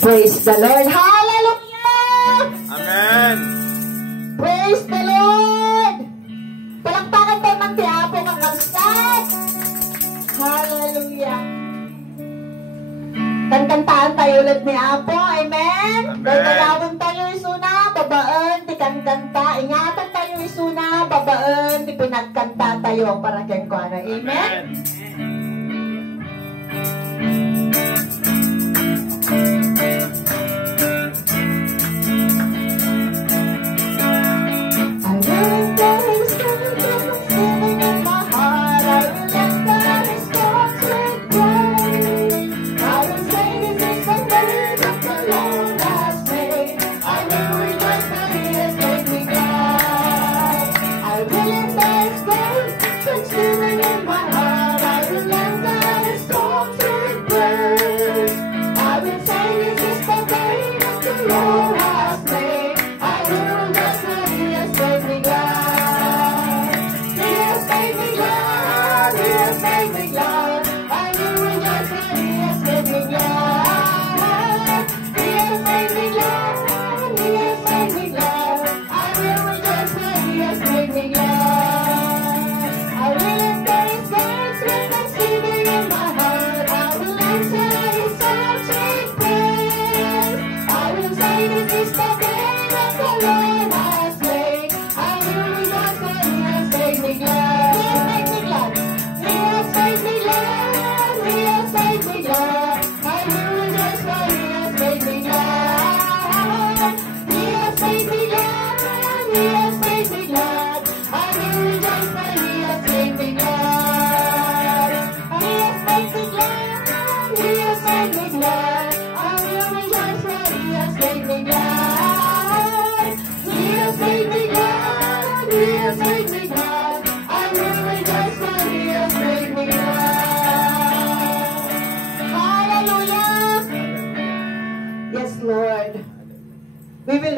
Praise the Lord. Hallelujah! Amen! Praise the Lord! Palakpakan tayo magtiapo ng kamsat. Hallelujah! Kankantaan tayo ulit ni Apo. Amen? Dagalawan tayo isuna, babaan, ti kankanta. Ingatan tayo isuna, babaan, ti pinagkanta tayo para keng kuana. Amen?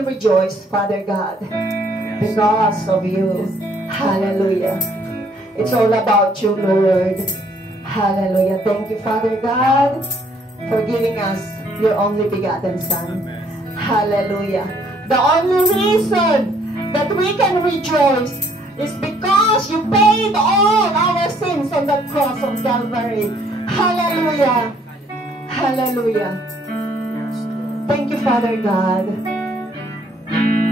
Rejoice, Father God, because of you. Hallelujah. It's all about you, Lord. Hallelujah. Thank you, Father God, for giving us your only begotten Son. Hallelujah. The only reason that we can rejoice is because you paid all our sins on the cross of Calvary. Hallelujah. Hallelujah. Thank you, Father God.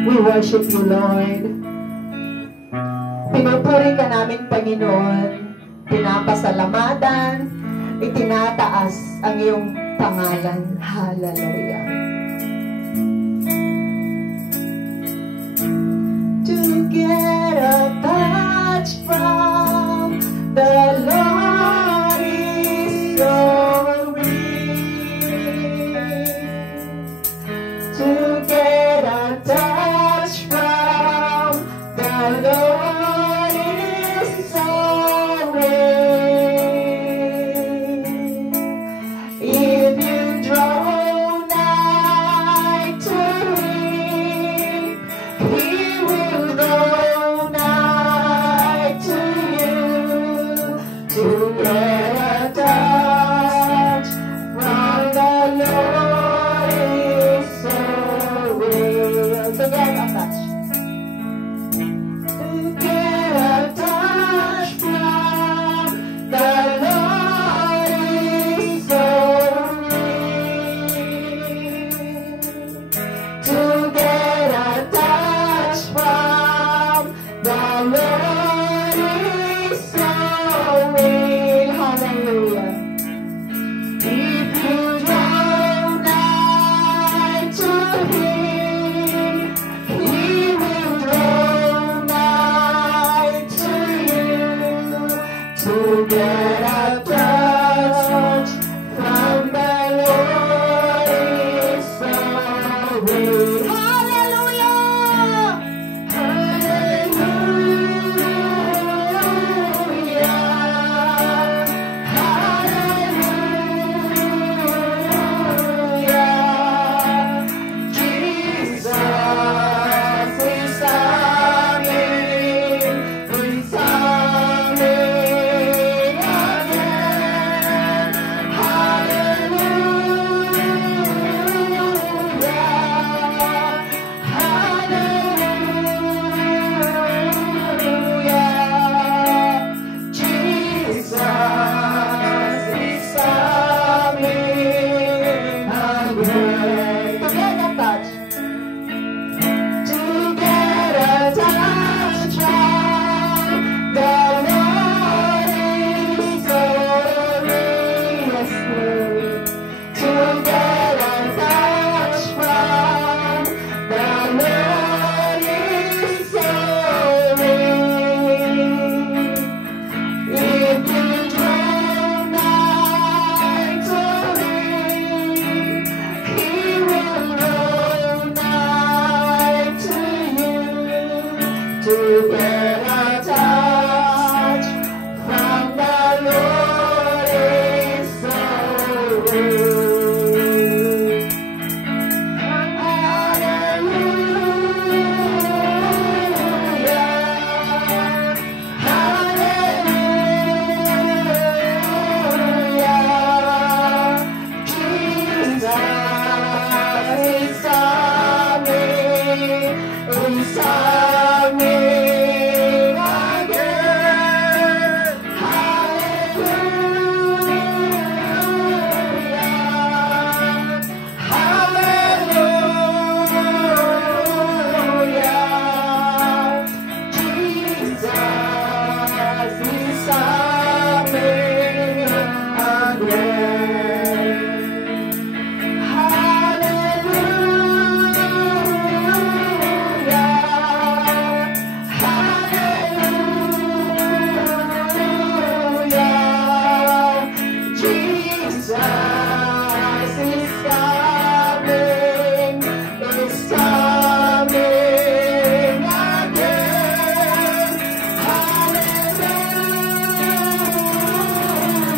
We worship you, Lord. Pinupuri ka namin, Panginoon. Pinapasalamatan, itinataas ang iyong pangalan. Hallelujah. To get a touch from the Lord is so real. To get a touch from the Lord is so real. If you draw nigh to Him, He will draw nigh to you. is coming, is coming again.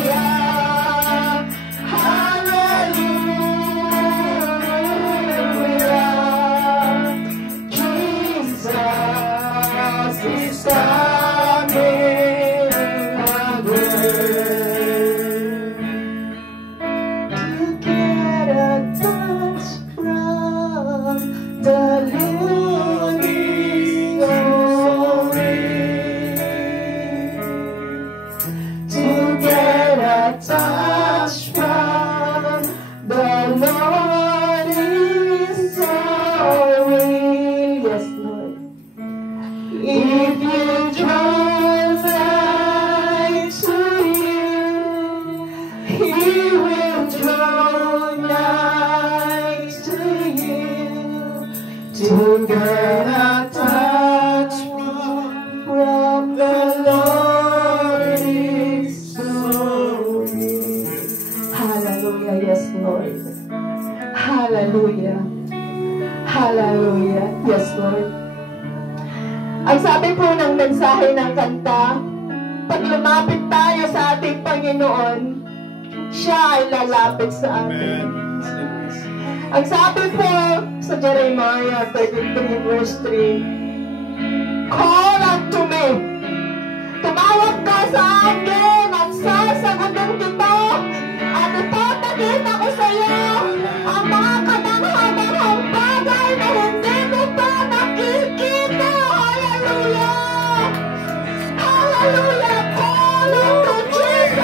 Hallelujah, hallelujah. Jesus is coming again. To get a touch from the Lord is so real. Hallelujah, yes Lord. Hallelujah. Hallelujah, yes Lord. Ang sabi po ng mensahe ng kanta, pag lumapit tayo sa ating Panginoon, siya ay lalapit sa atin. Ang sabi po sa Jeremiah 33 verse 3, call unto me. Tumawag ka sa akin at sasagutin kita at ipapakita ko sa iyo ang mga kamangha-manghang bagay na hindi mo pa nakikita. Hallelujah! Hallelujah! Call unto Jesus!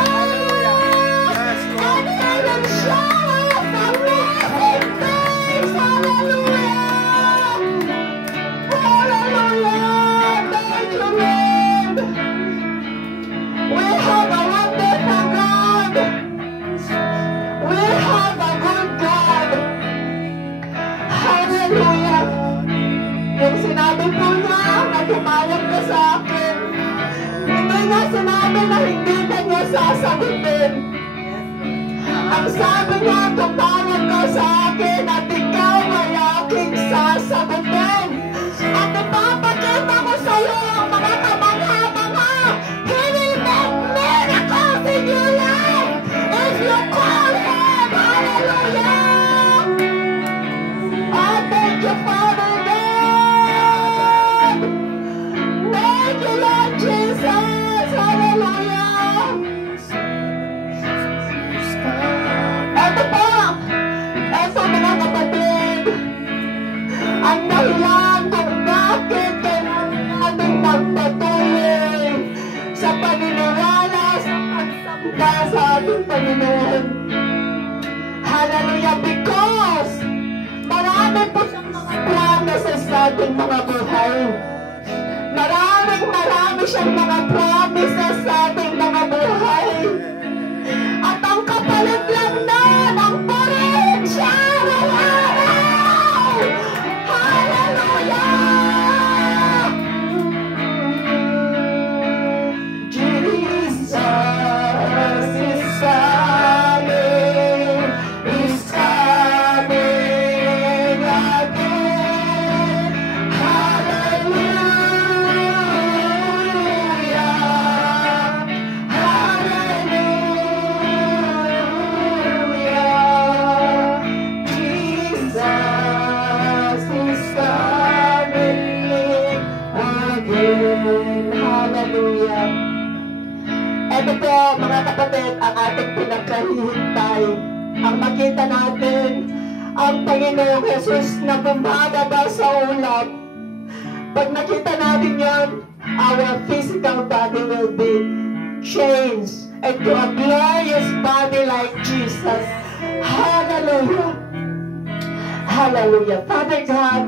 And He will show us amazing things. Hallelujah! Hallelujah! Thank you, Lord! We have a wonderful God! We have a good God! Hallelujah! Yung sinabi po niya na tumawag ka sa akin, hindi niya sinabi na hindi na niya sasagutin. Ang sabi niya, tumawag ka sa akin at ikaw ay aking sasagutin. At ipapakita ko sa iyo ang mga kamangha-mangha. He will make miracles in your life if you call Him. Hallelujah! I thank you, Father God. Thank you, Lord Jesus. Hallelujah! Ito po, ito mga kapatid, ang dahilan kung bakit kailangan natin magpatuloy sa paniniwala sa pagsamba sa ating Panginoon. Hallelujah! Because marami po siyang mga promises sa ating mga buhay. Marami siyang mga promises sa ating mga buhay. At ang kapalit lang nun, ang purihin siya araw-araw! Hallelujah! Jesus is coming again. Hallelujah! Hallelujah! Jesus is coming again. Hallelujah! Ito po, mga kapatid, ang ating pinagkahihintay. Ang makita natin ang Panginoong Jesus na bumababa sa ulap. Pag nakita natin yan, our physical body will be changed into a glorious body like Jesus. Hallelujah. Hallelujah. Father God,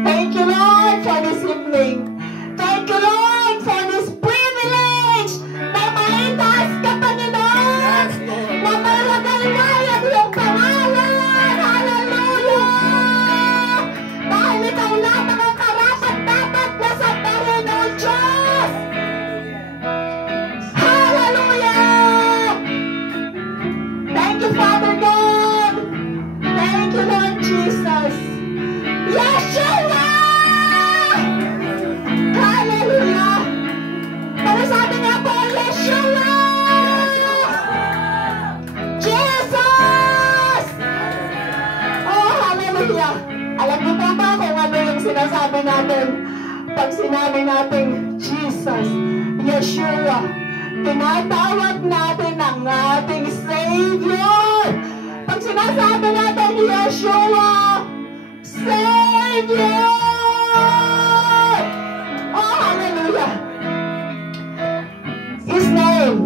thank you, Lord, for this evening. Thank you, Lord, for this privilege na maitas ka, Panginoon, na malagay ang iyong pangalan. Hallelujah! Dahil ikaw lamang ang karapat-dapat na sa Panginoon Diyos. Hallelujah! Thank you, Father God. Thank you, Lord Jesus. Yeshua! Hallelujah! Pero sabi niya po, Yeshua! Jesus! Oh, hallelujah! Alam niyo po ba kung ano yung sinasabi natin? Pag sinabi natin, Jesus, Yeshua, tinatawag natin ang ating Savior. Pag sinasabi natin, Yeshua, Savior! Oh, hallelujah! His name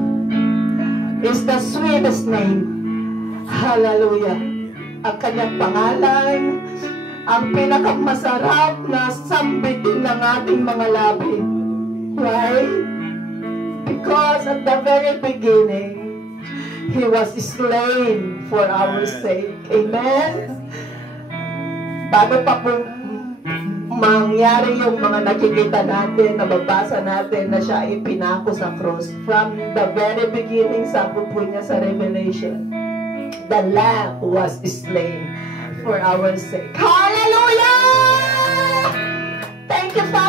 is the sweetest name. Hallelujah! Ang kanyang pangalan, ang pinakamasarap na sambitin ng ating mga labi. Why? Because at the very beginning, He was slain for our sake. Amen? Bago pa po mangyari yung mga nakikita natin, nababasa natin na siya ay pinako sa cross. From the very beginning, sabi po niya sa Revelation, the Lamb was slain for our sake. Hallelujah! Thank you, Father.